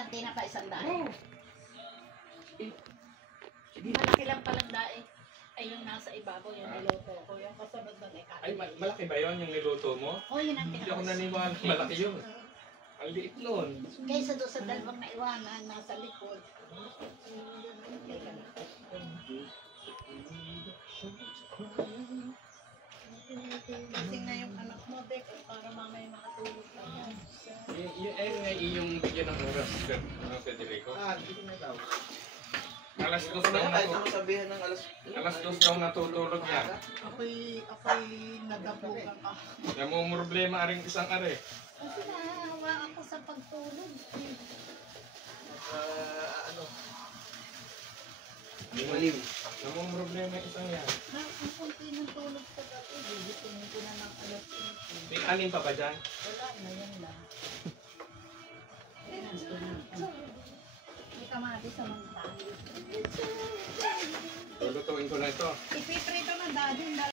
isang tinapa, isang dae. Oh. Malaki lang palang dae. Ay, yung nasa ibabaw, yung niluto ko. Yung kasunod nun, Ay, malaki ba yun yung niluto mo? oh, yun ang Hindi ako tinapos. naniwala malaki yun. Ang liit nun. Kaysa doon sa dalawang naiwanan, nasa likod. Lasing na yung anak mo, Dek, para mamaya makatulog ka na. Yung bigyan ng oras, Federico. Hindi ko na daw. Alas 2 daw Kahit natutulog. ano sabihin ng Alas 2 daw natutulog yan. Ako'y nagabugan ka. Namumroblema rin isang are. Kasi nahahawa ako sa pagtulog. Ano? Malim. Namumroblema isang yan. Ang kunti ng tulog sa gabi, gigisingin ko na ng alas 5. May anin pa ba dyan? Wala na, yan lang. May kamatis sa mantang. Lulutuin ko na ito. Ipiprito na daddy.